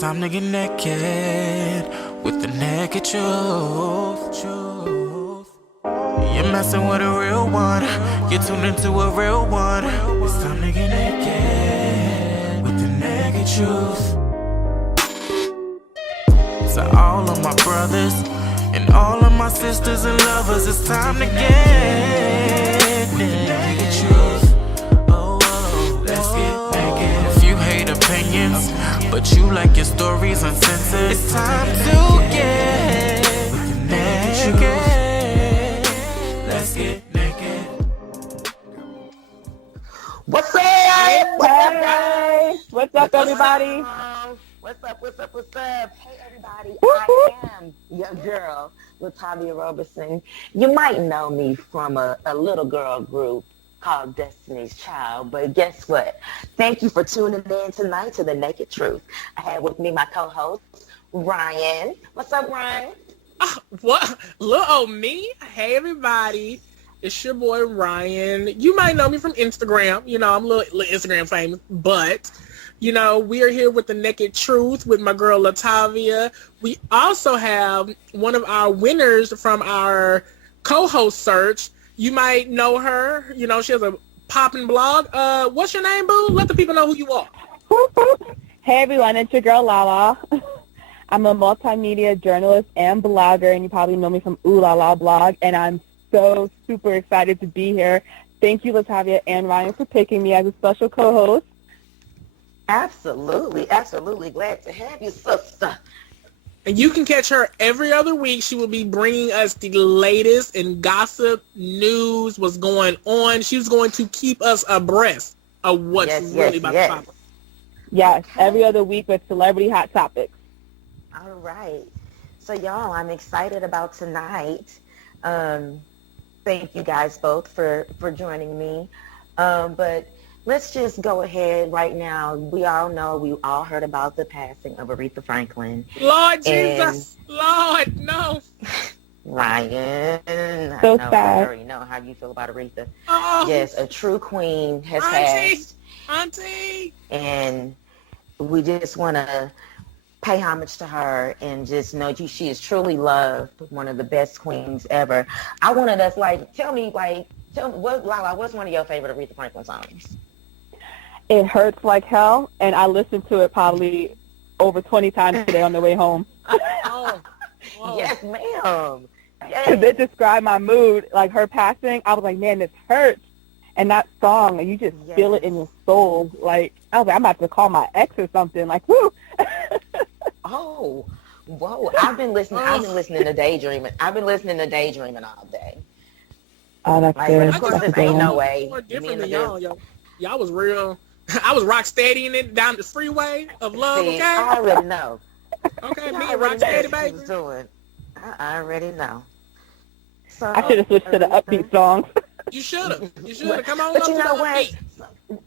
time to get naked with the naked truth. You're messing with a real one. You're tuned into a real one. It's time to get naked with the naked truth. To all of my brothers and all of my sisters and lovers, it's time to get naked truth. Oh, let's get naked. If you hate opinions, but you like your stories uncensored, it's time to get naked. Let's get naked. What's up? Hey, what's up, everybody? What's up? Hey, everybody. I am your girl, Latavia Roberson. You might know me from a little girl group called Destiny's Child, but guess what? Thank you for tuning in tonight to The Naked Truth. I have with me my co-host, Ryan. What's up, Ryan? What? Little old me? Hey, everybody. It's your boy, Ryan. You might know me from Instagram. You know, I'm a little Instagram famous, but... You know, we are here with The Naked Truth with my girl Latavia. We also have one of our winners from our co-host search. You might know her. You know, she has a poppin' blog. What's your name, boo? Let the people know who you are. Hey, everyone. It's your girl, Lala. I'm a multimedia journalist and blogger, and you probably know me from Ooh La La blog, and I'm so super excited to be here. Thank you, Latavia and Ryan, for picking me as a special co-host. Absolutely. Glad to have you, sister. And you can catch her every other week. She will be bringing us the latest in gossip, news, what's going on. She's going to keep us abreast of what's really about to pop up. Yes, every other week with celebrity hot topics. All right. So, y'all, I'm excited about tonight. Thank you guys both for joining me. But let's just go ahead right now. We all know, we all heard about the passing of Aretha Franklin. Lord Jesus. Lord, no. Ryan. So I sad. already know how you feel about Aretha. Oh, Yes, a true queen has Auntie. passed. Auntie. And we just want to pay homage to her and just know she is truly loved, one of the best queens ever. I wanted us, tell me what's one of your favorite Aretha Franklin songs? It Hurts Like Hell, and I listened to it probably over 20 times today on the way home. Oh. Whoa. Yes, ma'am. Because it described my mood, like her passing. I was like, man, this hurts. And that song, you just feel it in your soul. Like, I was like, I'm about to call my ex or something. Like, whoo. Oh, whoa. I've been listening to Daydreaming. I've been listening to Daydreaming all day. Oh, that's good. Of course, That's this good. ain't no way. More Me different and than the y'all, yo. Y'all was real. I was rock steady in it down the freeway of love, See, okay? I already know. Okay, I me and already rock know steady, what she baby. was doing. I already know. So, I should have switched to the upbeat songs. You should have. You should have. Come on But up you to know the what? upbeat.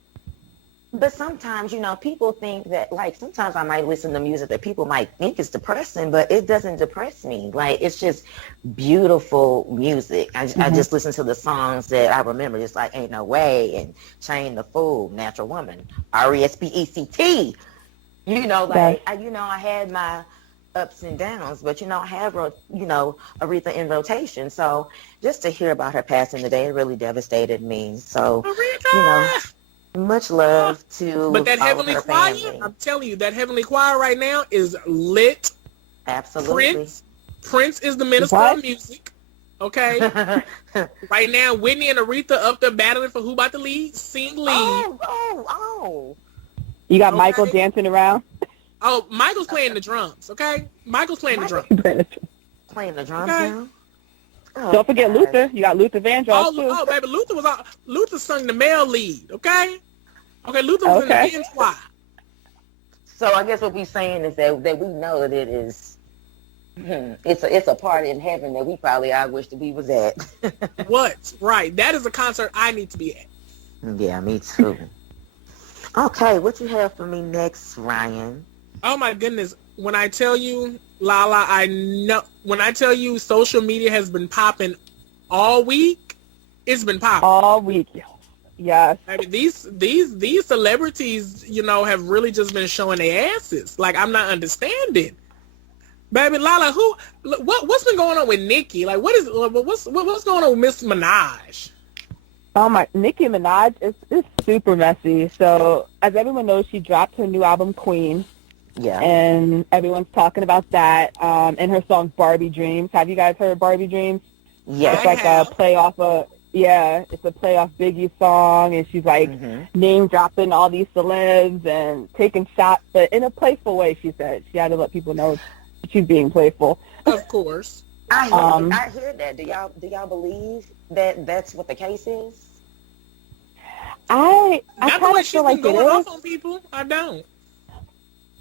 But sometimes, people think that, sometimes I might listen to music that people might think is depressing, but it doesn't depress me. It's just beautiful music. I just listen to the songs that I remember, just like Ain't No Way and Chain the Fool, Natural Woman, RESPECT. I had my ups and downs, but, I have, Aretha in rotation. So just to hear about her passing today, it really devastated me. So, Aretha! much love to But that all of Heavenly her Choir, family. I'm telling you, that Heavenly Choir right now is lit. Absolutely. Prince is the minister What? of music. Okay? Right now, Whitney and Aretha up there battling for who about to sing lead. Oh. You got Okay. Michael dancing around. Oh, Michael's playing the drums, okay? Michael's playing the drums. Playing the drums Okay. now? Oh, Don't forget God. Luther. You got Luther Vandross, too. Oh, baby, Luther sung the male lead, okay? Okay, Luther was in the men's choir. So I guess what we're saying is that we know that it is, it's a party in heaven that we probably all wish that we was at. What? Right. That is a concert I need to be at. Yeah, me too. Okay, what you have for me next, Ryan? Oh, my goodness. When I tell you, Lala, I know. When I tell you social media has been popping all week, it's been popping. All week. Yes. I mean, these celebrities, you know, have really just been showing their asses. Like, I'm not understanding. Baby Lala, what's been going on with Nicki? Like, what's going on with Miss Minaj? Oh my, Nicki Minaj is super messy. So as everyone knows, she dropped her new album Queen, Yeah. and everyone's talking about that. And her song Barbie Dreams. Have you guys heard Barbie Dreams? Yes. It's like have. a play off it's a play off Biggie song, and she's like name dropping all these celebs and taking shots, but in a playful way. She said she had to let people know she's being playful. Of course. I Um, hear that. Do y'all believe that that's what the case is? I Not the kind way of she's feel been like it going is. off on people. I don't.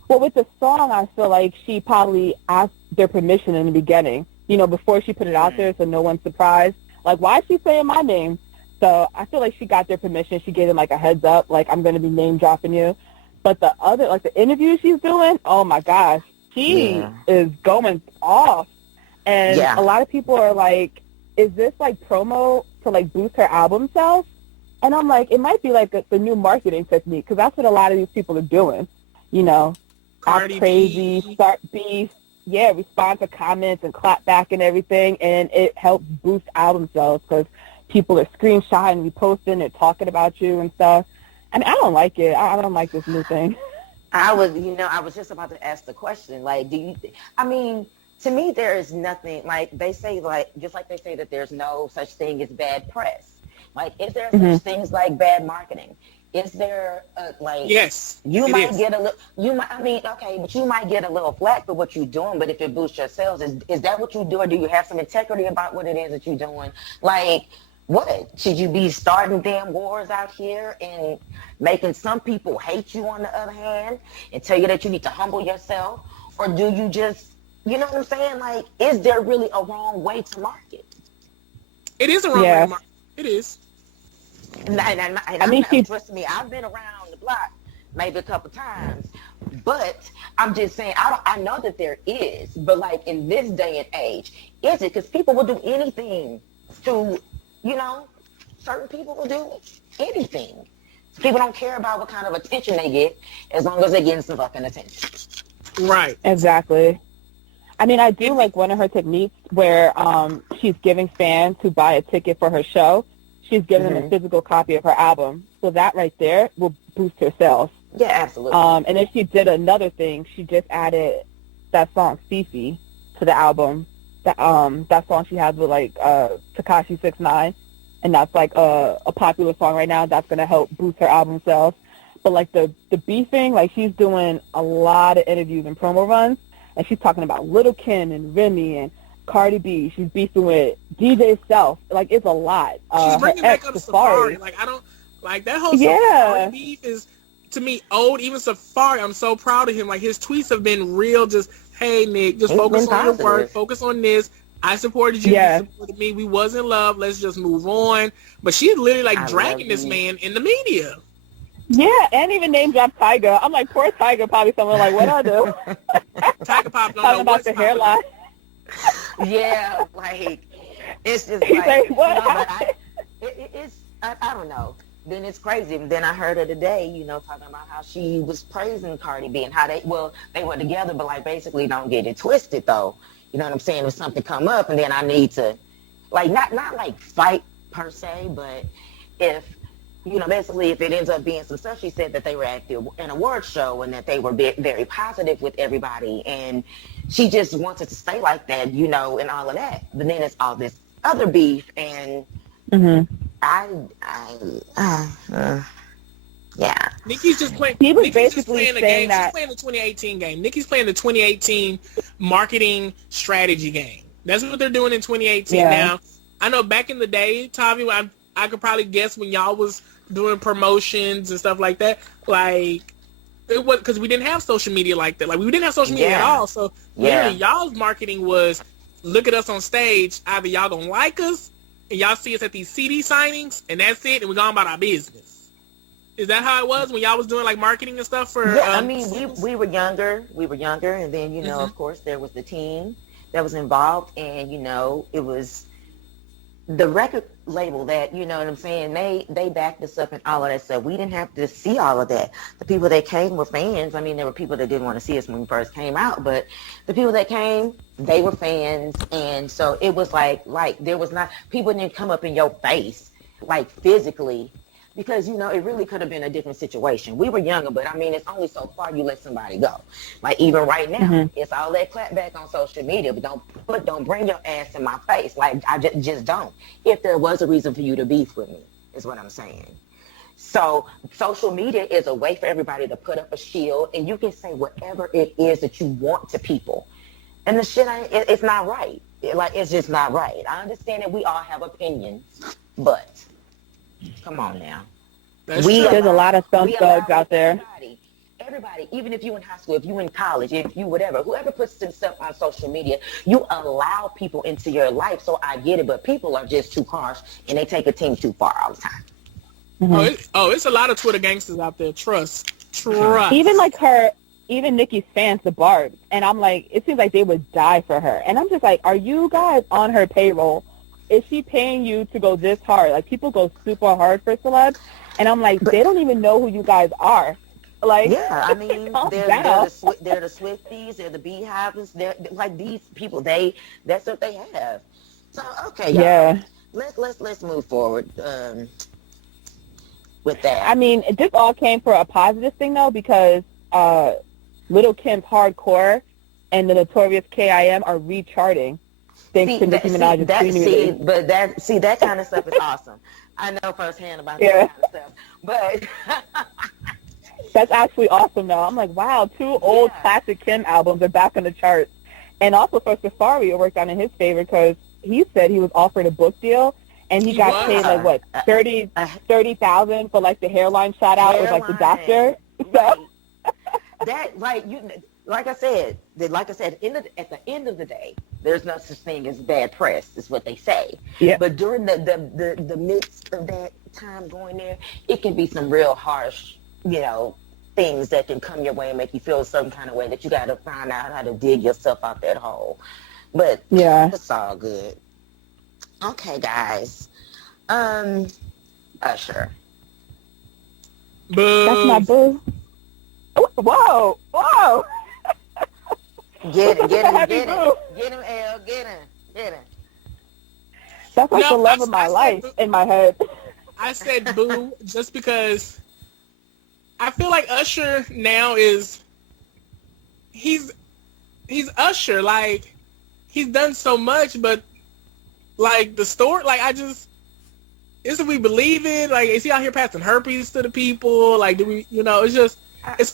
Well, with the song, I feel like she probably asked their permission in the beginning, you know, before she put it out there, so no one's surprised. Like, why is she saying my name? So I feel like she got their permission. She gave them, like, a heads up, like, I'm going to be name dropping you. But the other, like, the interview she's doing, oh, my gosh, she is going off. And Yeah. a lot of people are like, is this, like, promo to, like, boost her album sales? And I'm like, it might be, like, the new marketing technique, because that's what a lot of these people are doing, you know. Cardi Act crazy, B. start beef, respond to comments and clap back and everything, and it helps boost album sales because people are screenshotting, reposting, and talking about you and stuff. I mean, I don't like it. I don't like this new thing. I was just about to ask the question. Like, to me, there is nothing, like they say, like, just like they say that there's no such thing as bad press. Like, is there such things like bad marketing? Is there, Yes. you it might is. get a little, but you might get a little flack for what you're doing, but if it boosts your sales, is that what you do, or do you have some integrity about what it is that you're doing? Like, what? Should you be starting damn wars out here and making some people hate you on the other hand and tell you that you need to humble yourself? Or do you just, you know what I'm saying? Like, is there really a wrong way to market? It is a wrong way to market. It is. Trust me, I've been around the block maybe a couple times, but I'm just saying, I know that there is, but like in this day and age, is it? Because people will do anything to, you know, certain people will do anything. People don't care about what kind of attention they get as long as they're getting some fucking attention. Right. Exactly. I mean, I do like one of her techniques where she's giving fans who buy a ticket for her show, she's giving them a physical copy of her album. So that right there will boost her sales. Yeah, absolutely. And then she did another thing. She just added that song Fifi to the album. That song she has with like Tekashi 6ix9ine, and that's like a popular song right now. That's gonna help boost her album sales. But like the beefing, like she's doing a lot of interviews and promo runs, and she's talking about Lil' Kim and Remy and Cardi B. She's beefing with DJ Self. Like, it's a lot. She's bringing back up Safari. Like, I don't like that whole Safari beef is, to me, old. Even Safari, I'm so proud of him. Like, his tweets have been real. Just, hey Nick, just focus on your work, focus on this. I supported you, you supported me. We was in love. Let's just move on. But she's literally like dragging this man in the media. Yeah, and even name drop Tyga. I'm like, poor Tyga, probably someone like, what I do? Tyga Pop don't talking know about what's the hairline. Yeah, like it's just He's like, what? You know, but I don't know. Then it's crazy. And then I heard her today, you know, talking about how she was praising Cardi B and how they were together, but like basically don't get it twisted though. You know what I'm saying? If something come up and then I need to, like, not like fight per se, but if, you know, basically if it ends up being some stuff, she said that they were at an award show and that they were very positive with everybody. And she just wanted to stay like that, you know, and all of that. But then it's all this other beef and yeah. Nicki's just playing. He was Nicki's basically just playing the saying game. that. She's playing the 2018 game. Nicki's playing the 2018 marketing strategy game. That's what they're doing in 2018 now. I know back in the day, Tavi, I could probably guess when y'all was doing promotions and stuff like that. Like, it was because we didn't have social media like that. Like, we didn't have social media at all. So literally, y'all's marketing was look at us on stage. Either y'all gonna like us and y'all see us at these CD signings, and that's it, and we're going about our business. Is that how it was when y'all was doing like marketing and stuff for? Yeah, I mean, we were younger, and then, you know, of course, there was the team that was involved, and, you know, it was the record label that, you know what I'm saying, they backed us up and all of that stuff. We didn't have to see all of that. The people that came were fans. I mean, there were people that didn't want to see us when we first came out, but the people that came, they were fans. And so it was like there was not, people didn't come up in your face, like physically, because, you know, it really could have been a different situation. We were younger, but I mean, it's only so far you let somebody go. Like even right now, it's all that clapback on social media, but don't bring your ass in my face. Like I just don't. If there was a reason for you to beef with me, is what I'm saying. So social media is a way for everybody to put up a shield, and you can say whatever it is that you want to people. And the shit, it's not right. It's just not right. I understand that we all have opinions, but come on now. That's true. There's a lot of thumb thugs out there. Everybody, even if you in high school, if you in college, if you whatever, whoever puts some stuff on social media, you allow people into your life. So I get it, but people are just too harsh and they take a team too far all the time. It's a lot of Twitter gangsters out there. Trust. Even Nikki's fans, the Barbs, and I'm like, it seems like they would die for her. And I'm just like, are you guys on her payroll? Is she paying you to go this hard? Like, people go super hard for celebs, and I'm like, they don't even know who you guys are. Like, yeah, I mean, they're the Swifties, they're the Beehives, they're like these people. That's what they have. So okay, y'all, yeah. Let's move forward with that. I mean, this all came for a positive thing though, because Little Kim's Hardcore and the Notorious K.I.M. are recharting. Thanks to Nicki Minaj's streaming. That kind of stuff is awesome. I know firsthand about that kind of stuff. But that's actually awesome though. I'm like, wow, 2 old classic Kim albums are back on the charts. And also for Safari, it worked out in his favor because he said he was offered a book deal and he got paid like what, $30,000 for like the hairline shout out with like the doctor. Right. That like I said, at the end of the day, there's no such thing as bad press, is what they say. Yeah. But during the midst of that time going there, it can be some real harsh, you know, things that can come your way and make you feel some kind of way that you got to find out how to dig yourself out that hole. But yeah, it's all good. Okay, guys. Usher. Boo. That's my boo. Whoa. Get him, L, get him. That's like the love of my life in my head. I said boo just because I feel like Usher now he's Usher. Like, he's done so much, but like the story, like is we believe it? Like, is he out here passing herpes to the people? Like, do we, you know, it's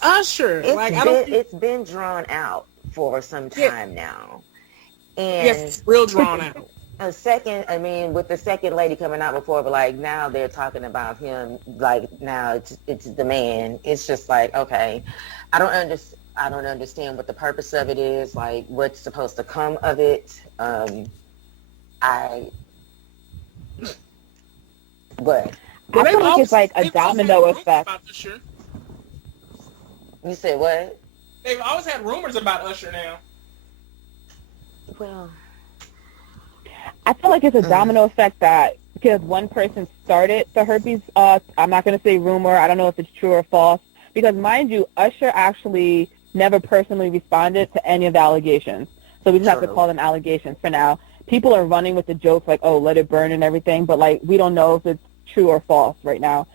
Usher. It's been drawn out for some time now. And yes, it's real drawn out. With the second lady coming out before, but like now they're talking about him, like now it's the man. It's just like, okay, I don't understand what the purpose of it is, like what's supposed to come of it. But I feel like it's like a domino effect. You said what? They've always had rumors about Usher now. Well, I feel like it's a domino effect that because one person started the herpes, I'm not going to say rumor, I don't know if it's true or false, because mind you, Usher actually never personally responded to any of the allegations. So we just have to call them allegations for now. People are running with the jokes like, oh, let it burn and everything, but like we don't know if it's true or false right now.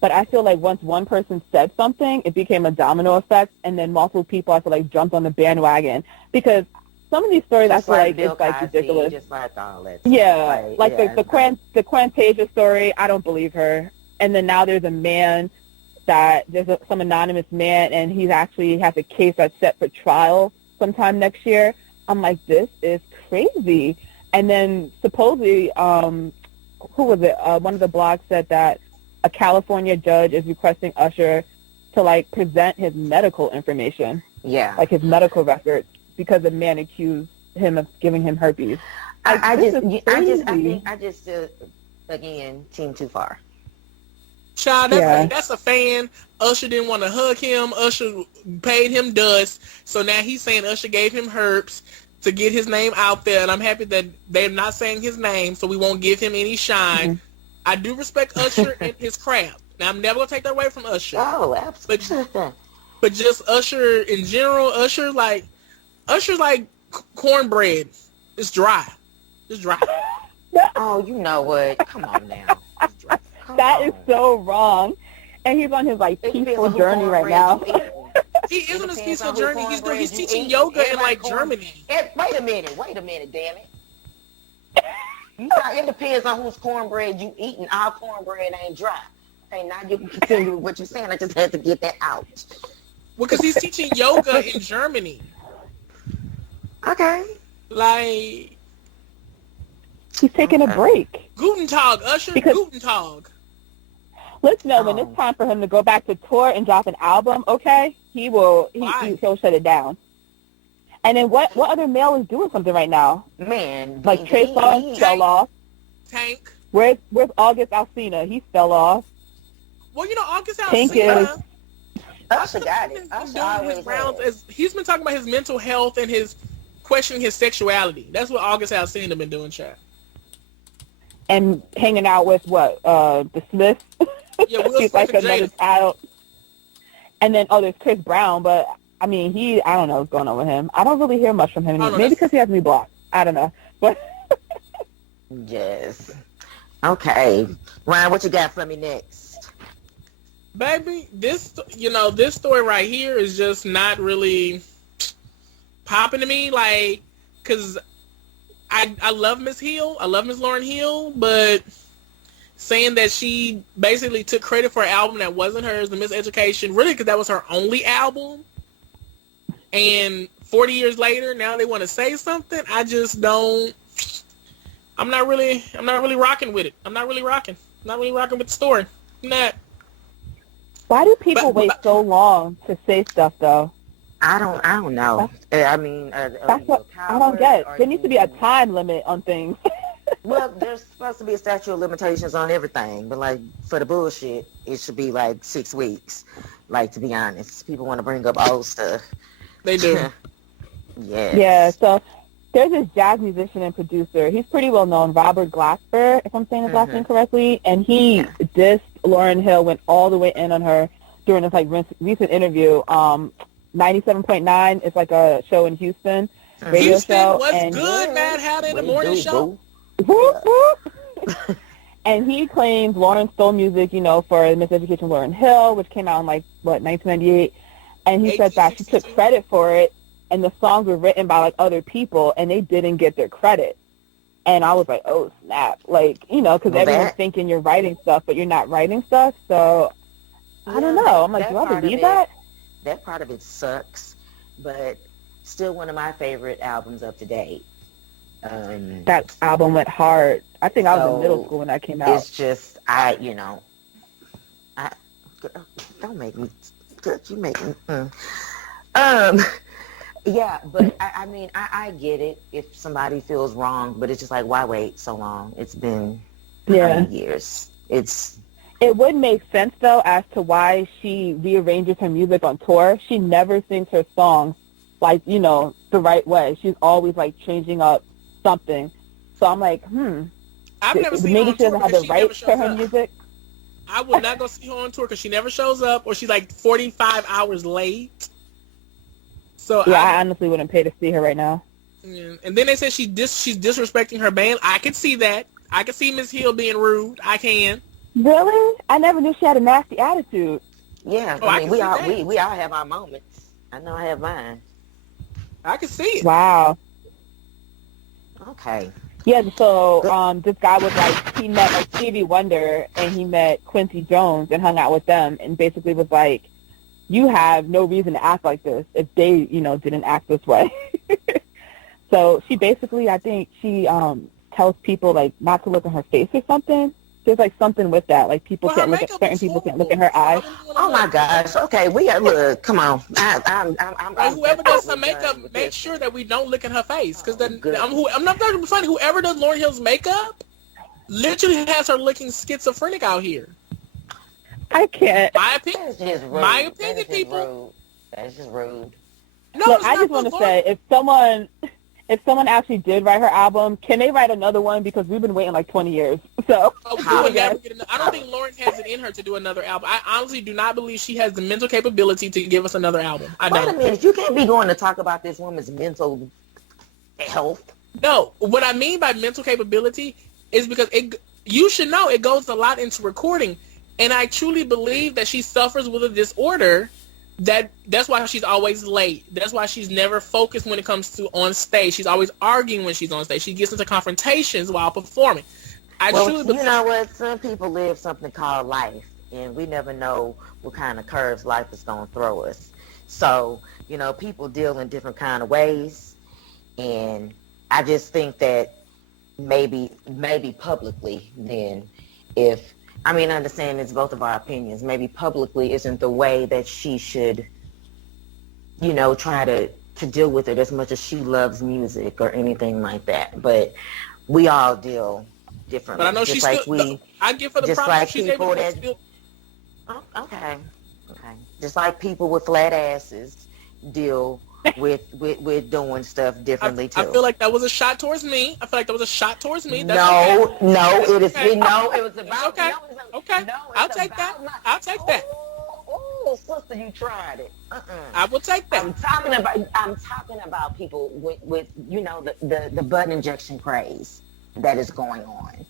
But I feel like once one person said something, it became a domino effect, and then multiple people I feel like jumped on the bandwagon because some of these stories I feel like it's like ridiculous. Just like all that. Yeah, the Quantasia story, I don't believe her. And then now there's a man some anonymous man, and he's actually has a case that's set for trial sometime next year. I'm like, this is crazy. And then supposedly, who was it? One of the blogs said that a California judge is requesting Usher to like present his medical information. Yeah. Like his medical records because the man accused him of giving him herpes. I just again, team too far. Child, that's a fan. Usher didn't want to hug him. Usher paid him dust. So now he's saying Usher gave him herpes. to get his name out there, and I'm happy that they're not saying his name, so we won't give him any shine. Mm-hmm. I do respect Usher and his craft. Now, I'm never going to take that away from Usher. Oh, absolutely. But just Usher in general, Usher's like cornbread. It's dry. It's dry. Oh, you know what? Come on now. That is so wrong. And he's on his like peaceful journey right now. He is on his peaceful journey. He's teaching yoga in like Germany. Wait a minute, damn it. It depends on whose cornbread you eat, and our cornbread ain't dry. Okay, now you can continue with what you're saying. I just had to get that out. Well, because he's teaching yoga in Germany. Okay. Like, he's taking a break. Guten Tag, Usher, Guten Tag. Let's know when it's time for him to go back to tour and drop an album, okay? He'll shut it down. And then what other male is doing something right now? Man. Like Trey Songz fell off. Tank. Where's August Alsina? He fell off. Well, you know, August Tank Alsina. Usher got it. Usher always has. He's been talking about his mental health and his questioning his sexuality. That's what August Alsina been doing, chat. And hanging out with the Smiths. Yeah, Will He's Smith like and another Jada. child. And then there's Chris Brown, but I mean I don't know what's going on with him. I don't really hear much from him anymore. Maybe because he has me blocked. I don't know. But yes. Okay. Ryan, what you got for me next? Baby, this story right here is just not really popping to me, like, because I love Miss Hill. I love Miss Lauryn Hill, but saying that she basically took credit for an album that wasn't hers, The Miseducation, really because that was her only album. And 40 years later, now they want to say something. I just don't. I'm not really rocking with it. I'm not really rocking with the story. I'm not. Why do people wait so long to say stuff though? I don't know. I mean, that's what I don't get. There needs to be a time limit on things. Well, there's supposed to be a statute of limitations on everything, but like for the bullshit, it should be like 6 weeks. Like, to be honest, people want to bring up old stuff. They do. Yes. Yeah. So there's this jazz musician and producer. He's pretty well known, Robert Glasper, if I'm saying his last name correctly. And he dissed Lauryn Hill, went all the way in on her during this like recent interview. 97.9 is like a show in Houston, radio Houston, show. what's and good, Mad Hatter in the morning show? Whoop, whoop. And he claims Lauryn stole music, for Miseducation Lauryn Hill, which came out in 1998. And he said that she took credit for it, and the songs were written by like other people, and they didn't get their credit. And I was like, oh snap, because everyone's thinking you're writing stuff, but you're not writing stuff. So I don't know. I'm like, do I believe that? That part of it sucks, but still one of my favorite albums up to date. That album went hard. I think I was in middle school when that came out. It's just, don't make me, you make me, yeah, but I mean, I get it if somebody feels wrong, but it's just like, why wait so long? It's been years. It would make sense, though, as to why she rearranges her music on tour. She never sings her songs, the right way. She's always, changing up something. So I'm like, I've never seen maybe her on she tour doesn't have the rights to her music. I would not go see her on tour because she never shows up, or she's 45 hours late. So yeah, I honestly wouldn't pay to see her right now. Yeah. And then they said she's disrespecting her band. I could see that. I could see Miss Hill being rude. I can. Really? I never knew she had a nasty attitude. Yeah, I mean, we all have our moments. I know I have mine. I can see it. Wow. Okay. Yeah, so this guy was he met Stevie Wonder and he met Quincy Jones and hung out with them and basically was like, you have no reason to act like this if they, didn't act this way. So she basically, I think she tells people not to look at her face or something. There's something with that. People can't look at certain people can't look in her eyes. Oh my gosh. Okay, we got look. Come on. I'm whoever does her makeup, make sure that we don't look at her face, because then I'm not talking funny. Whoever does Lauryn Hill's makeup, literally has her looking schizophrenic out here. I can't. My opinion. My opinion, people. That's just rude. No, look, I just want to say, if if someone actually did write her album, can they write another one? Because we've been waiting like 20 years. So, Oh, we would never get I don't think Lauren has it in her to do another album. I honestly do not believe she has the mental capability to give us another album. I Wait a don't. minute, you can't be going to talk about this woman's mental health. No, what I mean by mental capability is because you should know it goes a lot into recording. And I truly believe that she suffers with a disorder that's why she's always late. That's why she's never focused when it comes to on stage. She's always arguing when she's on stage. She gets into confrontations while performing. Well, you know what? Some people live something called life, and we never know what kind of curves life is going to throw us. So, you know, people deal in different kind of ways, and I just think that maybe publicly then, I understand it's both of our opinions. Maybe publicly isn't the way that she should, you know, try to deal with it as much as she loves music or anything like that. But we all deal differently. But I know she's like still. I give her the just props. like She's people able to that. still. Oh, okay. Just like people with flat asses deal with doing stuff differently too. I feel like that was a shot towards me. That's No, okay. it is. Okay. No, it was about. Okay. Okay. I'll take that. I'll take that. Oh, sister, you tried it. I will take that. I'm talking about people with you know the butt injection craze that is going on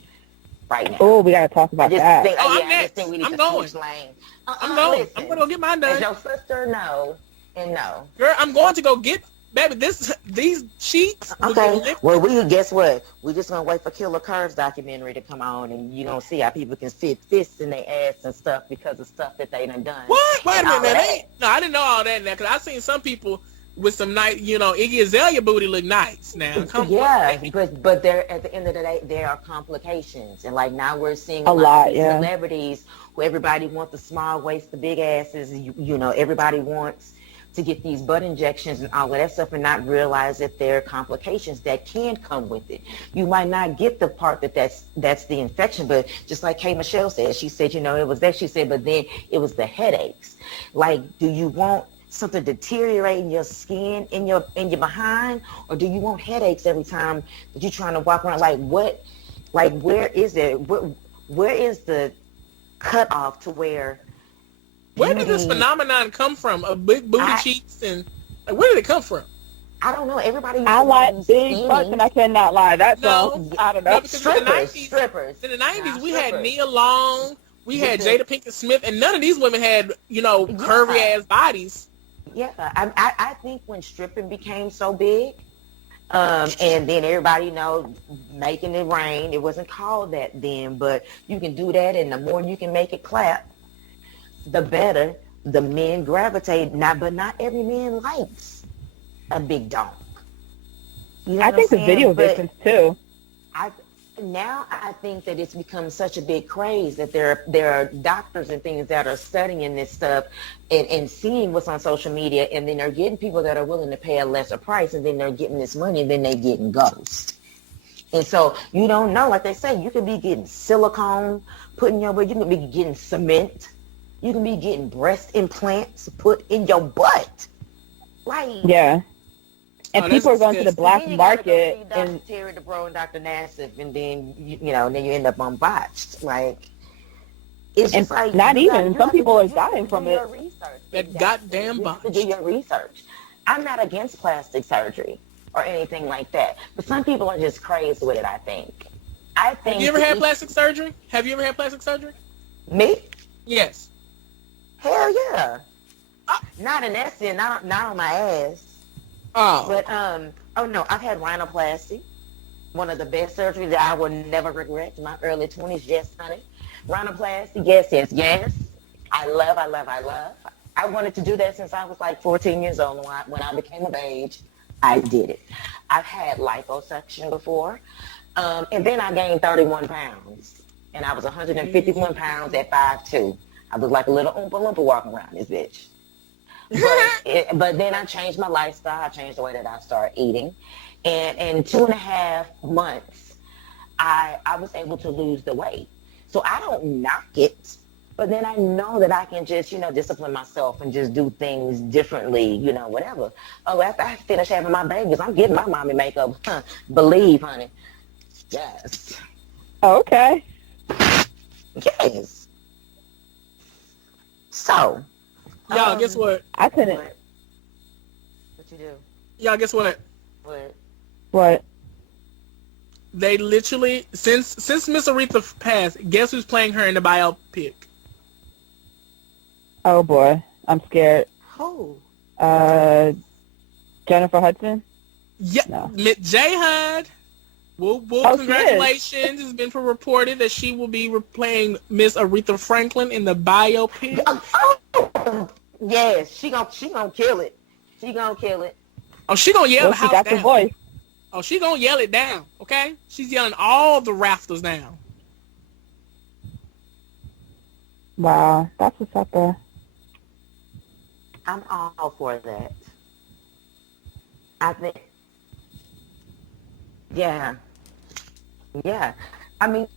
right now. Oh, we gotta talk about that. I'm I just think we need I'm to going. switch lane. I'm going. Listen, I'm going to go get mine as done. your sister, no, and no. Girl, I'm going to go get, baby, these sheets. Okay. Well, guess what? We're just gonna wait for Killer Curves documentary to come on, and you don't see how people can fit fists in their ass and stuff because of stuff that they done done. What? Wait a and all minute, that. No, I didn't know all that now, because I seen some people with some nice, you know, Iggy Azalea booty look nice now. Yeah, but there at the end of the day, there are complications, and like now we're seeing A lot, of these celebrities who everybody wants the small waist, the big asses. You know, everybody wants to get these butt injections and all of that stuff, and not realize that there are complications that can come with it. You might not get the part that's the infection, but just like K. Michelle said, she said, you know, it was that. She said, but then it was the headaches. Like, do you want something deteriorating your skin in your behind, or do you want headaches every time that you're trying to walk around? Like what? Like where is it? Where is the cutoff to where? Where did this phenomenon come from? Of big booty cheeks and like, where did it come from? I don't know. Everybody. I like big butts, and I cannot lie. That's all. I don't know. No, because strippers. In the 90s, we had Nia Long, we had Jada Pinkett Smith, and none of these women had, you know, curvy ass bodies. Yeah, I think when stripping became so big, and then everybody, you know, making it rain, it wasn't called that then, but you can do that, and the more you can make it clap, the better the men gravitate. But not every man likes a big donk. You know I think the video victims too. I think that it's become such a big craze that there are doctors and things that are studying this stuff and seeing what's on social media, and then they're getting people that are willing to pay a lesser price, and then they're getting this money, and then they getting ghost. And so you don't know, like they say, you could be getting silicone put in your butt, you can be getting cement, you can be getting breast implants put in your butt. Like, yeah. And people are going to the black market and Terry DeBro and Dr. Nassif, and then then you end up on botched. Like, it's just like not even. Some people are dying from it. That goddamn botch. To do your research. I'm not against plastic surgery or anything like that, but some people are just crazy with it. I think. Have you ever had plastic surgery? Me? Yes. Hell yeah. Not in that sense. Not on my ass. Oh. But no, I've had rhinoplasty. One of the best surgeries that I will never regret in my early 20s. Yes, honey. Rhinoplasty. Yes. I love. I wanted to do that since I was like 14 years old. When I became of age, I did it. I've had liposuction before. And then I gained 31 pounds. And I was 151 pounds at 5'2". I looked like a little Oompa Loompa walking around this bitch. But then I changed my lifestyle. I changed the way that I started eating. And in 2.5 months, I was able to lose the weight. So I don't knock it. But then I know that I can just, discipline myself and just do things differently, whatever. Oh, after I finish having my babies, I'm getting my mommy makeup. Believe, honey. Yes. Okay. Yes. So. Y'all, guess what? I couldn't. What you do? Y'all, guess what? What? They literally, since Miss Aretha passed, guess who's playing her in the biopic? Oh boy, I'm scared. Who? Jennifer Hudson. Yeah, No. J Hud. Well, Oh, she is. congratulations. It's been reported that she will be playing Miss Aretha Franklin in the biopic. Oh, yes, she gonna kill it. She gonna kill it. Oh, she gonna yell Well, the she house got down. the voice. Oh, she gonna yell it down, okay? She's yelling all the rafters down. Wow, that's what's up there. I'm all for that. I think. Yeah. Yeah. I mean,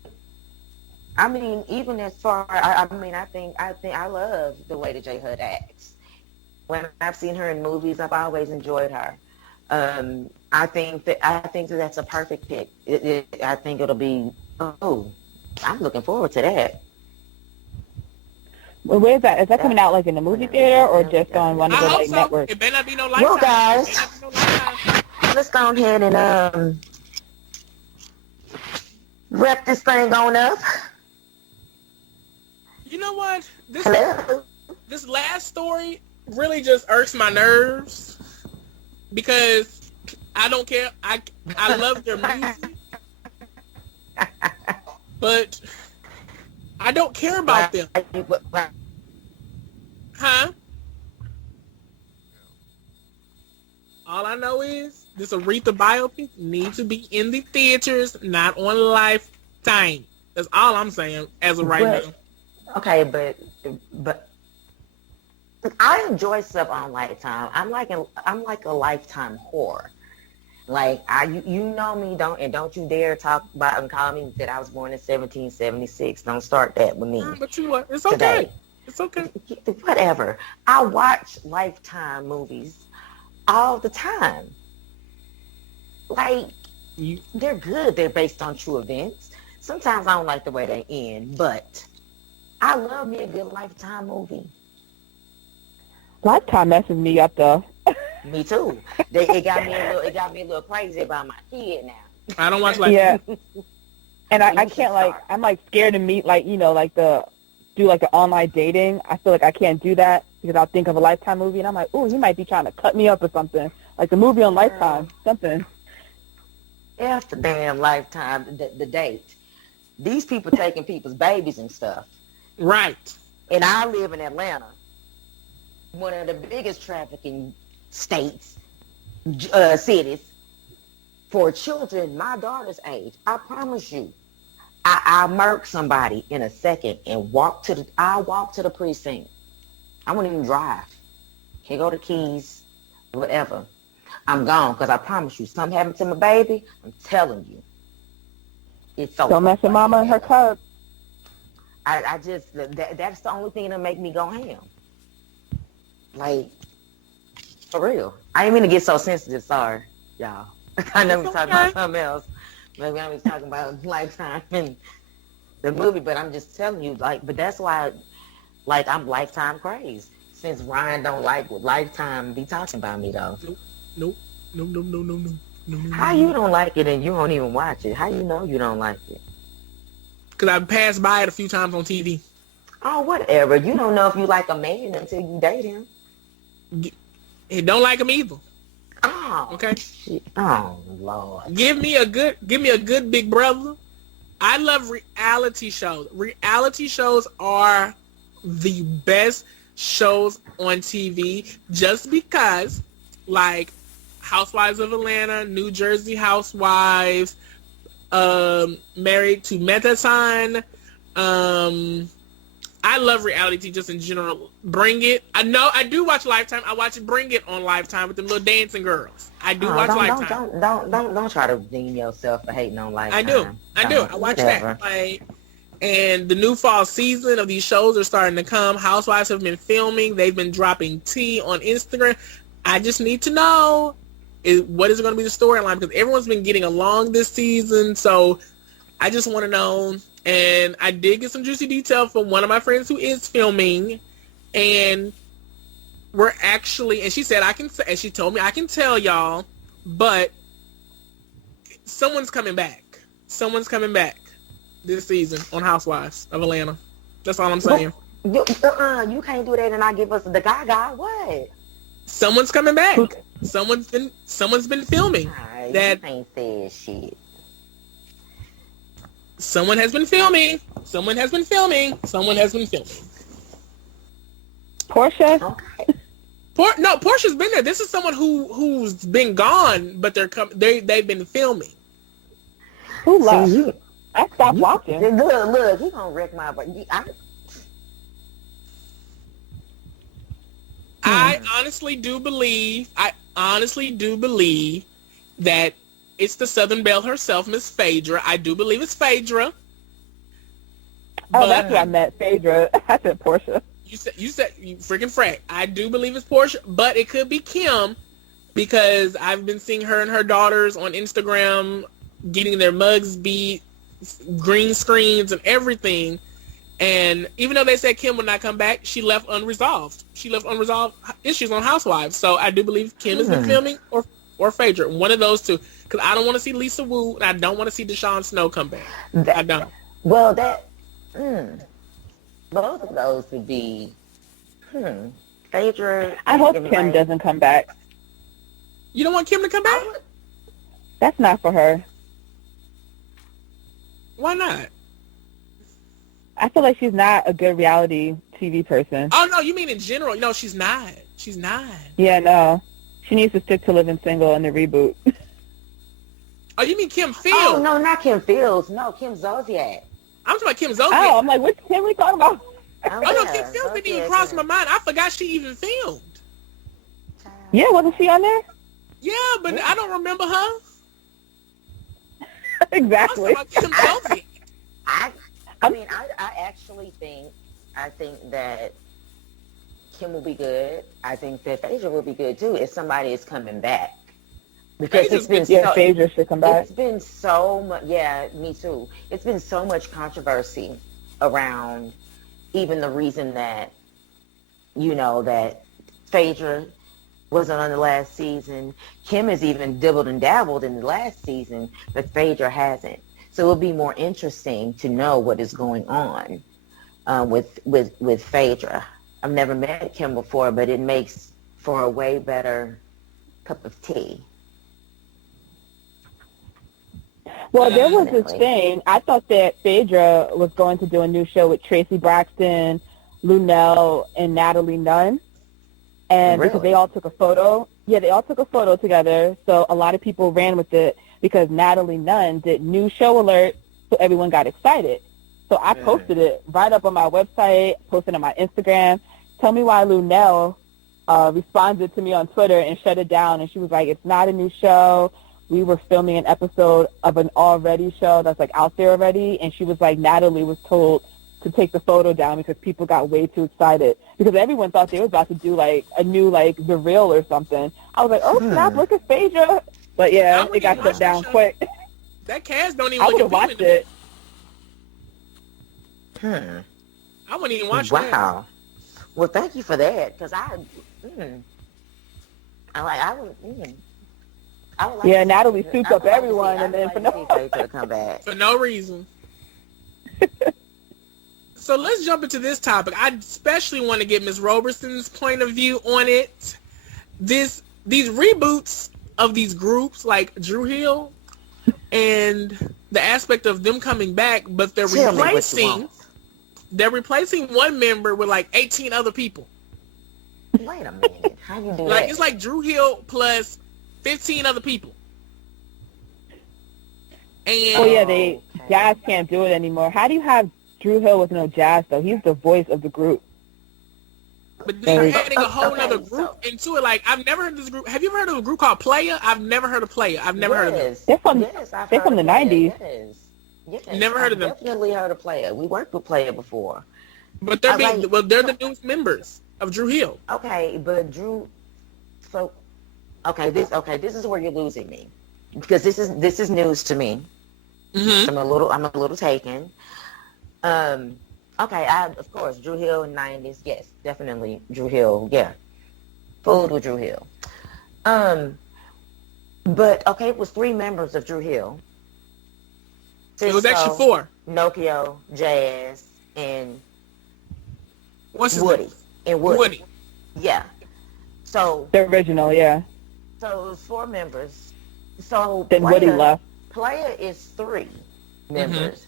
even as far, I think I love the way that J Hud acts. When I've seen her in movies, I've always enjoyed her. I think that's a perfect pick. I think it'll be. Oh, I'm looking forward to that. Well, where is that? Is that coming out like in the movie theater or just on one of I the hope like so. networks? It better not be no Lifetime. Well, guys, It better not be no Lifetime. let's go ahead and wrap this thing on up. You know what? Hello. This last story really just irks my nerves because I don't care. I love their music, but I don't care about them. Huh? All I know is this Aretha biopic needs to be in the theaters, not on Lifetime. That's all I'm saying as of right now. Okay, but I enjoy stuff on Lifetime. I'm like a Lifetime whore. Like you know me, don't you dare talk about and call me that I was born in 1776. Don't start that with me. But you what? It's okay. Today. It's okay. Whatever. I watch Lifetime movies all the time. Like they're good. They're based on true events. Sometimes I don't like the way they end, but I love me a good Lifetime movie. Lifetime messes me up though. Me too. It got me a little crazy about my kid now. I don't watch like Yeah. And I You should can't like start. I'm like scared to meet like do the online dating. I feel like I can't do that because I'll think of a Lifetime movie and I'm like, ooh, he might be trying to cut me up or something. Like the movie on Lifetime, something. F the damn Lifetime, the date. These people taking people's babies and stuff. right. And I live in Atlanta, one of the biggest trafficking states, cities for children my daughter's age. I promise you, I'll murk somebody in a second and I'll walk to the precinct. I won't even drive. Can't go to Keys, whatever. I'm gone because I promise you, something happened to my baby. I'm telling you, it's so. Don't mess with mama and her cub. I just that's the only thing that'll make me go ham. Like, for real. I didn't mean to get so sensitive. Sorry, y'all. I know we're talking about something else. Maybe I was talking about Lifetime and the movie, but I'm just telling you, like, but that's why, like, I'm Lifetime crazy. Since Ryan don't like what Lifetime be talking about me, though. Nope. No. How you don't like it and you don't even watch it? How you know you don't like it? Because I've passed by it a few times on TV. Oh, whatever. You don't know if you like a man until you date him. He don't like him either. Oh, Okay. shit. Oh, Lord. Give me a good Big Brother. I love reality shows. Reality shows are the best shows on TV just because, like, Housewives of Atlanta, New Jersey Housewives, Married to Metasan. I love reality just in general. Bring It. I know I do watch Lifetime. I watch Bring It on Lifetime with them little dancing girls. I do watch Lifetime. Don't try to deem yourself for hating on Lifetime. I do. I watch Whatever. that. Like, And the new fall season of these shows are starting to come. Housewives have been filming. They've been dropping tea on Instagram. I just need to know what is going to be the storyline, because everyone's been getting along this season. So I just want to know. And I did get some juicy detail from one of my friends who is filming. And we're actually, and she said, and she told me I can tell y'all, but someone's coming back. Someone's coming back this season on Housewives of Atlanta. That's all I'm saying. You can't do that and not give us the Gaga. What? Someone's coming back. Someone's been filming. That you ain't said shit. Someone has been filming. Someone has been filming. Someone has been filming. Portia. Okay. No, Portia's been there. This is someone who's been gone, but they've been filming. Who left? I stopped watching. Look, he gonna wreck my. I honestly do believe that it's the Southern Belle herself, Miss Phaedra. I do believe it's Phaedra. Oh, that's what I meant, Phaedra. I said Portia. You said you freaking frack. I do believe it's Portia, but it could be Kim, because I've been seeing her and her daughters on Instagram getting their mugs beat, green screens and everything. And even though they said Kim would not come back, she left unresolved. She left unresolved issues on Housewives. So I do believe Kim has been filming or Phaedra, one of those two. Because I don't want to see Lisa Wu, and I don't want to see Deshaun Snow come back. I don't. Well, both of those would be, Phaedra. I hope Kim doesn't come back. You don't want Kim to come back? That's not for her. Why not? I feel like she's not a good reality TV person. Oh, no, you mean in general. No, she's not. She's not. Yeah, no. She needs to stick to Living Single in the reboot. Oh, you mean Kim Fields? Oh, no, not Kim Fields. No, Kim Zolciak. I'm talking about Kim Zolciak. Oh, I'm like, which Kim we talking about? Oh, no, Kim Fields didn't even cross my mind. I forgot she even filmed. Yeah, wasn't she on there? Yeah, but I don't remember her. Exactly. I Kim Zolciak. I actually think that Kim will be good. I think that Phaedra will be good too if somebody is coming back. Because Phaedra should come back. It's been so much. Yeah, me too. It's been so much controversy around even the reason that that Phaedra wasn't on the last season. Kim has even dibbled and dabbled in the last season, but Phaedra hasn't. So it'll be more interesting to know what is going on with Phaedra. I've never met Kim before, but it makes for a way better cup of tea. Well, there was this thing. I thought that Phaedra was going to do a new show with Tracy Braxton, Lunel, and Natalie Nunn. And because they all took a photo. Yeah, they all took a photo together. So a lot of people ran with it because Natalie Nunn did new show alert, so everyone got excited. So I posted it right up on my website, posted on my Instagram. Tell me why Lunel responded to me on Twitter and shut it down. And she was like, it's not a new show. We were filming an episode of an already show that's like out there already. And she was like, Natalie was told to take the photo down because people got way too excited. Because everyone thought they were about to do like a new like The Real or something. I was like, oh snap, look at Phaedra. But yeah, it got shut down quick. That cast don't even I would have watched it. I wouldn't even watch that. Wow. Well, thank you for that, because I would like Natalie souped up everyone, and then for no reason. So let's jump into this topic. I especially want to get Ms. Roberson's point of view on it. These reboots of these groups like Drew Hill and the aspect of them coming back, but they're replacing one member with like 18 other people. Wait a minute. How you do like that? It's like Drew Hill plus 15 other people. And Jazz can't do it anymore. How do you have Drew Hill with no Jazz though? He's the voice of the group. But they're adding a whole other group into it. Like, I've never heard of this group. Have you ever heard of a group called Playa? I've never heard of Playa. I've never heard of it. They're from the 90s. Yes. Yes, Never heard I've of them. definitely heard of Player. We worked with Player before. But I like. they're the newest members of Drew Hill. Okay, but Drew. So this is where you're losing me because this is news to me. Mm-hmm. I'm a little taken. Okay, of course Drew Hill in '90s. Yes, definitely Drew Hill. Yeah, food with Drew Hill. But okay, it was 3 members of Drew Hill. It was actually Cisco, 4. Nokia, Jazz, and What's his Woody. name? And Woody. Woody. Yeah. So The original, yeah. it was 4 members. So Then Woody left. Player is 3 members.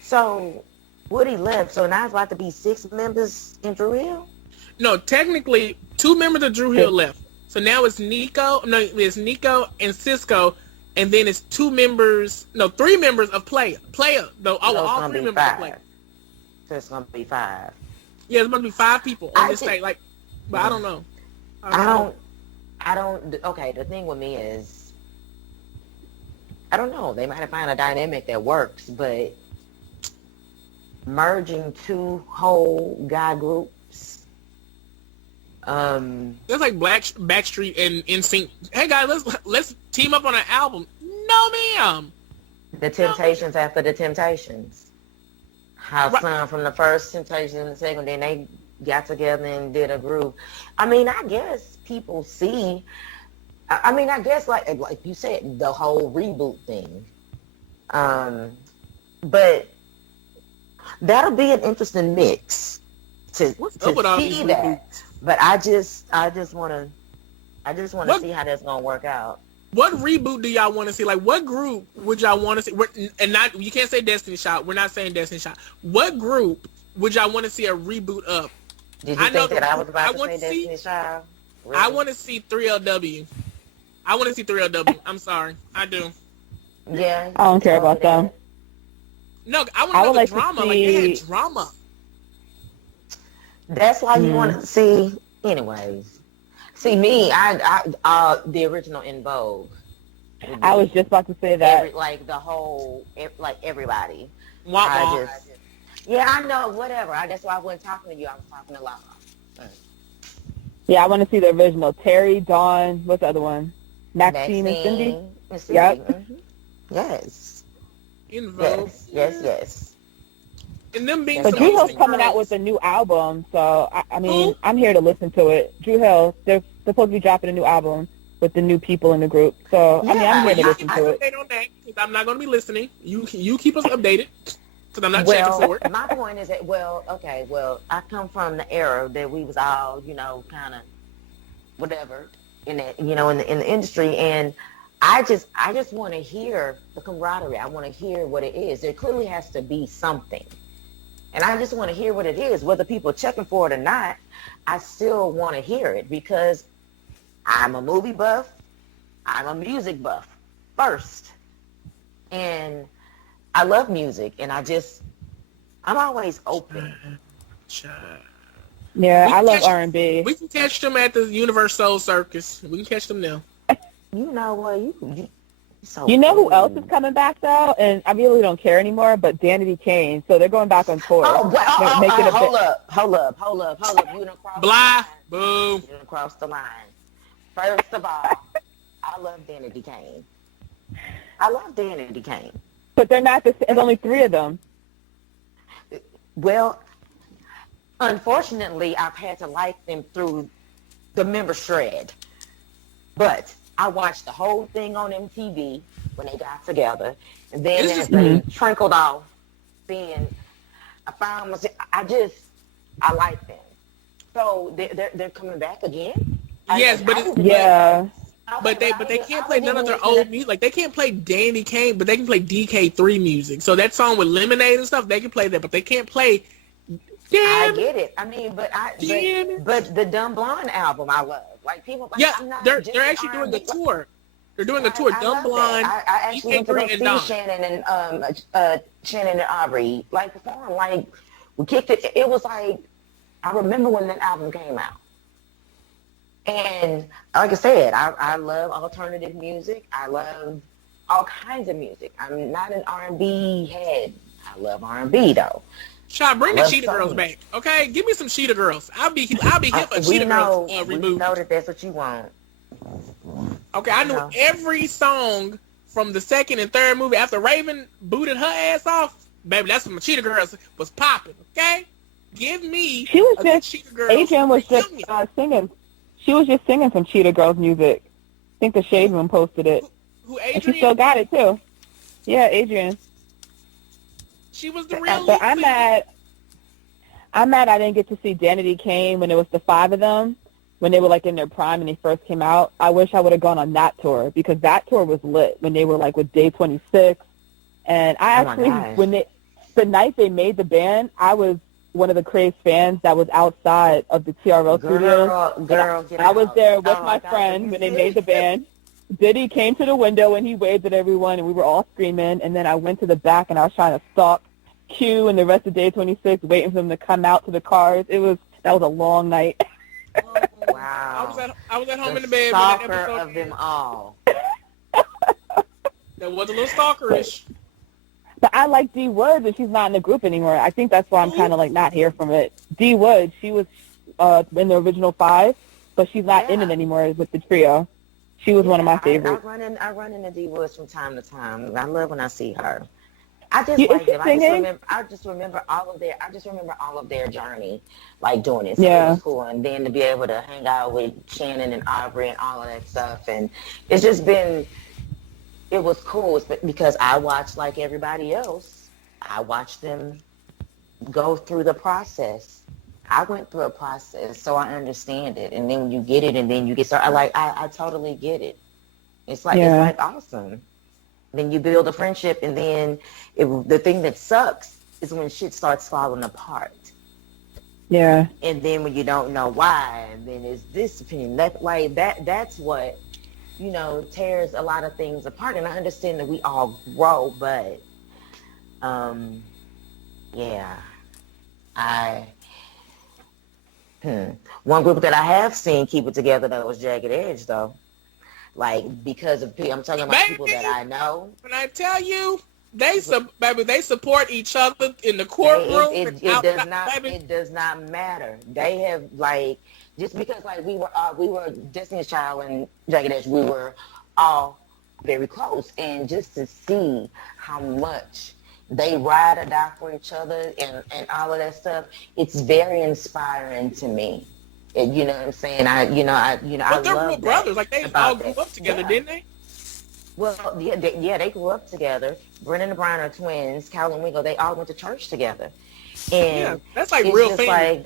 So Woody left. So now it's about to be 6 members in Drew Hill. No, technically, 2 members of Drew Hill left. So now it's Nico. No, it's Nico and Cisco, and then it's 3 members of Player. Player, though. So it's All gonna 3 be members of 5. Player. So it's gonna be 5. Yeah, there's going to be 5 people on this think- stage. Like, but I don't know. I don't. Okay, the thing with me is, I don't know. They might have found a dynamic that works, but merging 2 whole guy groups. It's like Backstreet and NSYNC. Hey guys, let's team up on an album. No, ma'am. The Temptations after the Temptations. How Right. some from the first Temptations and the second, then they got together and did a group. I mean, I guess people see. I mean, I guess like you said, the whole reboot thing. But that'll be an interesting mix to What's up with all these see that. reboots? But I just want to What- see how that's gonna work out. What reboot do y'all want to see? Like, what group would y'all want to see? And not, you can't say Destiny Child. We're not saying Destiny Child. What group would y'all want to see a reboot of? Did you I know think that I was I about to want say to see- Destiny's Child? I Really? want to see 3LW. I want to see 3LW. I'm sorry. I do. Yeah. I don't care about that. them. No, I want I to know would the like to drama. Like, they had see- drama. That's why you Hmm. want to see. Anyways, see me. The original In Vogue. I was just about to say that. Like the whole, like everybody. Wah, wah. I just, yeah, I know. Whatever. That's why I wasn't talking to you. I was talking to Lala. Yeah, I want to see the original. Terry, Dawn, what's the other one? Maxine and Cindy? And Cindy. Yep. Mhm. Yes. In Vogue. Yes. And them being But some Drew Hill's interesting coming out girls. with a new album, so I mean, Who? I'm here to listen to it. Drew Hill, they're supposed to be dropping a new album with the new people in the group. So I mean, I'm here to Yeah, listen to it. Update on that, 'cause I'm not going to be listening. You keep us updated, because I'm not checking for it. My point is that, I come from the era that we was all, kind of whatever in the, in the industry, and I just want to hear the camaraderie. I want to hear what it is. There clearly has to be something, and I just want to hear what it is, whether people are checking for it or not. I still want to hear it because I'm a movie buff. I'm a music buff first, and I love music, and I'm always open. Child. Yeah, We I love catch- R&B. We can catch them at the Universe Soul Circus. We can catch them now. You know what? You so You know who cool. else is coming back though? And I really don't care anymore, but Danity Kane. So they're going back on tour. Oh, They're making a hold bit- up. You done crossed Blah. the line. Boo. You done crossed the line. First of all, I love Danity Kane. But they're not the. There's only 3 of them. Well, unfortunately, I've had to like them through the member shred. But I watched the whole thing on MTV when they got together. And then This as is- they trickled off, then I found myself, I like them. So they're coming back again? Yes, but Yeah. but they can't play none of their old music. Like, they can't play Danny Kane, but they can play DK3 music. So that song with Lemonade and stuff, they can play that, but they can't play. I Damn. get it. I mean, Damn it. but the Dumb Blonde album I love. Like people, like, Yeah, I'm not they're just actually doing R&B. a tour. They're doing a tour. I Dumb love Blonde, that. I actually went to DK3 go and see Don. Shannon and Aubrey like perform. Like we kicked it. It was like I remember when that album came out. And like I said, I love alternative music. I love all kinds of music. I'm not an R&B head. I love R&B though. Child, bring the love Cheetah Girls songs. back, okay? Give me some Cheetah Girls. I'll be hip for We Cheetah know, Girls we reboot. know that that's what you want. Okay, I knew No. every song from the second and third movie after Raven booted her ass off. Baby, that's when the Cheetah Girls was popping, okay? Give me She was a good just, Cheetah Girls Adrian was just reunion. singing. She was just singing some Cheetah Girls music. I think the Shade Room posted it. Who, And she still Adrian? got it, too. Yeah, Adrian. She was the real But I'm Lucy. mad I didn't get to see Danity Kane when it was the 5 of them, when they were like in their prime and they first came out. I wish I would have gone on that tour because that tour was lit when they were like with Day 26. And I Oh my actually, gosh. the night they made the band, I was one of the Craze fans that was outside of the TRL studios. Girl, get I was out. there with Oh my God, friend you when they see? made the band. Diddy came to the window and he waved at everyone, and we were all screaming. And then I went to the back and I was trying to stalk Q and the rest of Day 26, waiting for them to come out to the cars. That was a long night. Wow. I was at home in the bed when that stalker episode of them all. that was a little stalkerish. But I like D Woods, and she's not in the group anymore. I think that's why I'm kind of like not here from it. D Woods, she was in the original 5, but she's not in it Yeah. anymore with the trio. She was one of my I favorites. run into D Woods from time to time. I love when I see her. I just You- like is she them. singing? I just remember all of their journey, like doing it. Yeah. It was cool, and then to be able to hang out with Shannon and Aubrey and all of that stuff, and it's just been. It was cool because I watched like everybody else. I watched them go through the process. I went through a process, so I understand it. And then when you get it, and then you get started, I totally get it. It's like Yeah. it's like awesome. Then you build a friendship, and then the thing that sucks is when shit starts falling apart. Yeah. And then when you don't know why, and then it's this opinion. That's what, tears a lot of things apart. And I understand that we all grow, but yeah. One group that I have seen keep it together though was Jagged Edge though. Like because of I'm talking about people that I know. When I tell you, they support each other in the courtroom. It does not matter. They have like just because like we were Destiny's Child and Jagged Edge, we were all very close, and just to see how much they ride or die for each other and all of that stuff, it's very inspiring to me. And, you know what I'm saying? I But they're love real that brothers. Like they all about grew that. up together, Yeah. didn't they? Well, yeah, they grew up together. Brennan and Brian are twins. Cal and Wingo, they all went to church together. And Yeah, that's like it's real just family.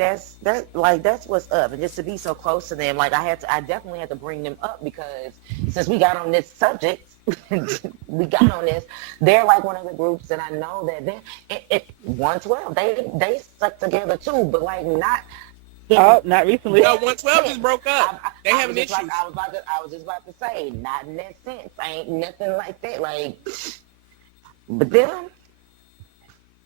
like that's what's up. And just to be so close to them, like I definitely had to bring them up because since we got on this subject, they're like one of the groups that I know that they 112. They stuck together too, but like not. Oh, not recently. No, 112 just broke up. They I having was just issues. I was just about to say, not in that sense. Ain't nothing like that. Like, but them.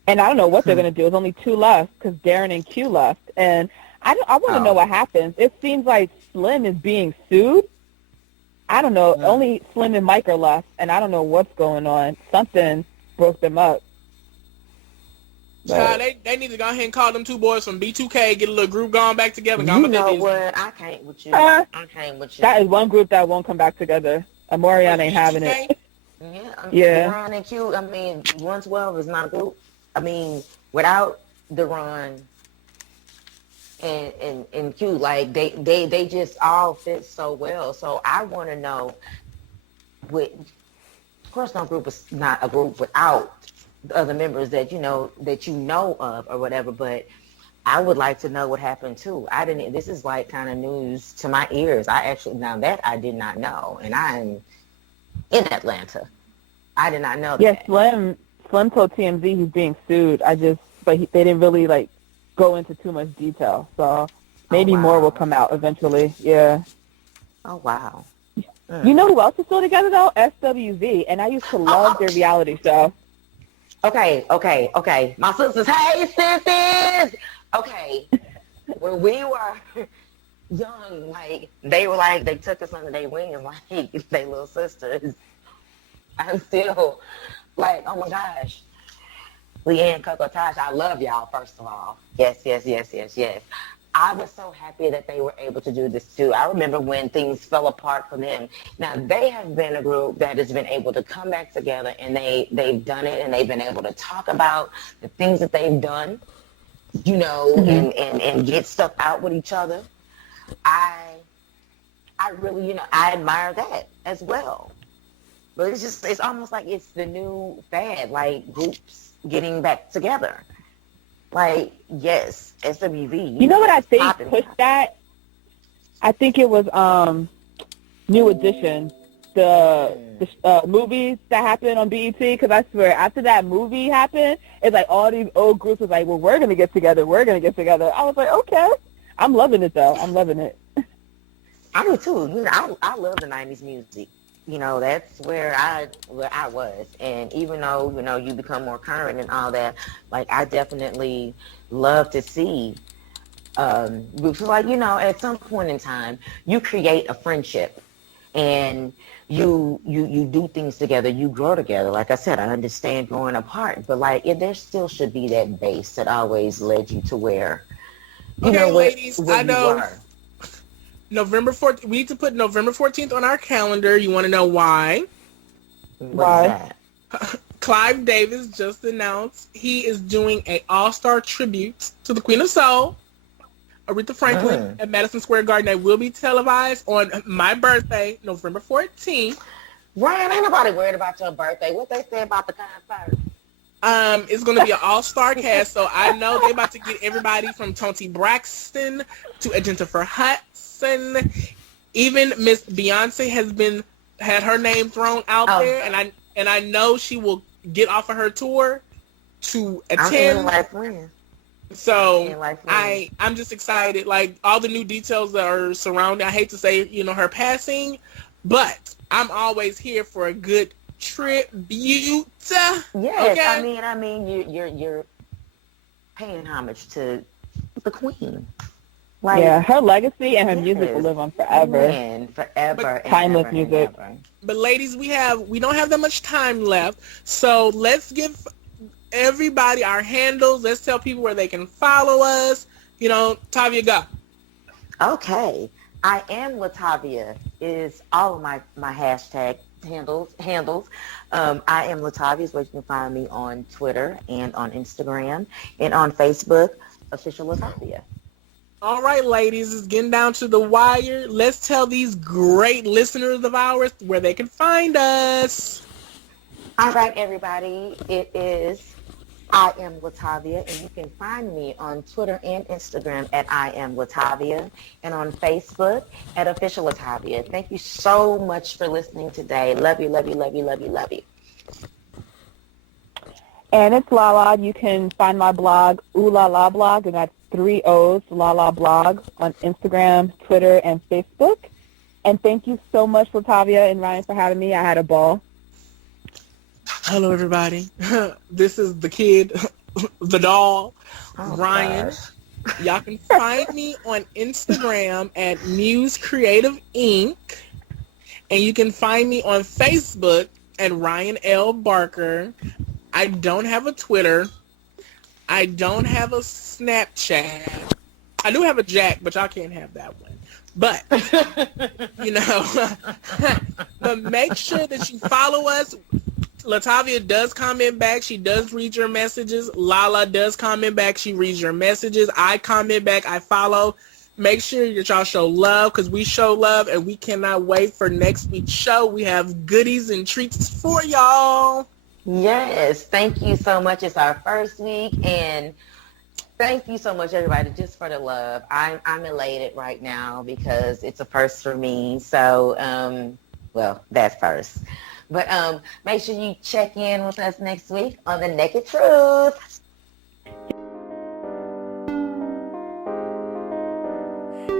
And I don't know what they're going to do. There's only 2 left because Darren and Q left. And I want to know what happens. It seems like Slim is being sued. I don't know. Only Slim and Mike are left, and I don't know what's going on. Something broke them up. Child, they need to go ahead and call them 2 boys from B2K, get a little group going back together. You know what? I can't with you. I can't with you. That is one group that won't come back together. Amorian ain't having it. Yeah. Deron and Q. I mean, 112 is not a group. I mean, without Deron and Q, like they just all fit so well. So I want to know. Of course, no group is not a group without the other members that you know of or whatever. But I would like to know what happened too. I didn't. This is like kind of news to my ears. Now that I did not know, and I'm in Atlanta. I did not know that. Yeah, Slim told TMZ he's being sued. They didn't really like go into too much detail. So maybe more will come out eventually. Yeah. Oh wow. You know who else is still together though? SWV, and I used to love their reality show. Okay. My sisters, hey sisters. Okay. When we were young, like they took us under their wing and like they little sisters. I'm still like, oh my gosh. Leanne, Coco, Tosh, I love y'all, first of all. Yes, yes, yes, yes, yes. I was so happy that they were able to do this too. I remember when things fell apart for them. Now, they have been a group that has been able to come back together, and they've done it, and they've been able to talk about the things that they've done, you know, and get stuff out with each other. I really, you know, I admire that as well. But it's almost like it's the new fad, like groups getting back together. Like, yes, SWV. You know what I think popping. pushed that? I think it was New Edition, the movie that happened on BET. Because I swear, after that movie happened, it's like all these old groups was like, well, we're gonna get together. We're gonna get together. I was like, okay, I'm loving it though. I'm loving it. I do too. You know, I love the '90s music. You know, that's where I was. And even though, you know, you become more current and all that, like, I definitely love to see groups. Like, you know, at some point in time, you create a friendship and you do things together, you grow together. Like I said, I understand growing apart, but like, there still should be that base that always led you to where, you know, ladies, where I know. you were. November 14th. We need to put November 14th on our calendar. You want to know why? What is that? Clive Davis just announced he is doing an all-star tribute to the Queen of Soul, Aretha Franklin, at Madison Square Garden. That will be televised on my birthday, November 14th. Ryan, ain't nobody worried about your birthday. What they say about the concert? It's going to be an all-star cast, so I know they're about to get everybody from Toni Braxton to Jennifer Hudson. Even Miss Beyonce had her name thrown out there, and I know she will get off of her tour to attend. So I'm just excited. Like, all the new details that are surrounding. I hate to say, you know, her passing, but I'm always here for a good tribute. Yes, okay? I mean, you're paying homage to the Queen. Like, yeah, her legacy and her music will live on forever. Man, forever. Timeless and music. And ever. But ladies, we don't have that much time left, so let's give everybody our handles. Let's tell people where they can follow us. You know, Tavia, go. Okay, I am Latavia is all of my hashtag handles. I am Latavia is where you can find me on Twitter and on Instagram and on Facebook, Official Latavia. All right, ladies, it's getting down to the wire. Let's tell these great listeners of ours where they can find us. All right, everybody. It is I Am Latavia, and you can find me on Twitter and Instagram at I Am Latavia, and on Facebook at Official Latavia. Thank you so much for listening today. Love you, love you, love you, love you, love you. And it's Lala. You can find my blog, Ooh La La Blog, and that's 3 O's, Lala Blog, on Instagram, Twitter, and Facebook. And thank you so much, Latavia and Ryan, for having me. I had a ball. Hello, everybody. This is the kid, the doll, Ryan. Gosh. Y'all can find me on Instagram at Muse Creative Inc. And you can find me on Facebook at Ryan L. Barker. I don't have a Twitter. I don't have a Snapchat. I do have a Jack, but y'all can't have that one. But, you know, but make sure that you follow us. Latavia does comment back. She does read your messages. Lala does comment back. She reads your messages. I comment back. I follow. Make sure that y'all show love, because we show love, and we cannot wait for next week's show. We have goodies and treats for y'all. Yes, thank you so much. It's our first week, and thank you so much, everybody, just for the love. I'm elated right now because it's a first for me. So, well, that's first. But make sure you check in with us next week on The Naked Truth.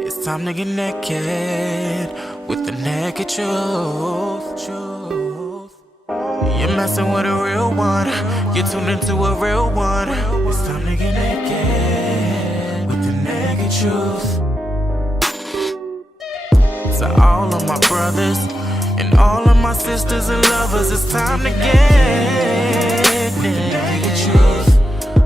It's time to get naked with the naked truth. You're messing with a real one. You're tuned into a real one. It's time to get naked with the naked truth. To all of my brothers and And all of my sisters and lovers, it's time to get naked. Truth.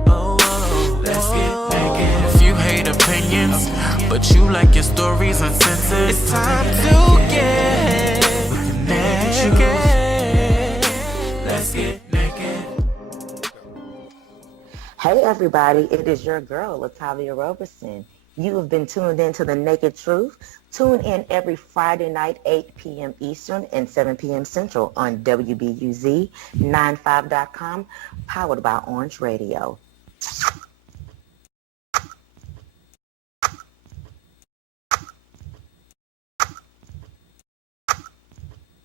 Oh, oh, let's get naked. If you hate opinions, but you like your stories uncensored, it's time to get naked. Let's get naked. Hey everybody, it is your girl, Latavia Roberson. You have been tuned in to The Naked Truth. Tune in every Friday night, 8 p.m. Eastern and 7 p.m. Central on WBUZ 95.com, powered by Orange Radio.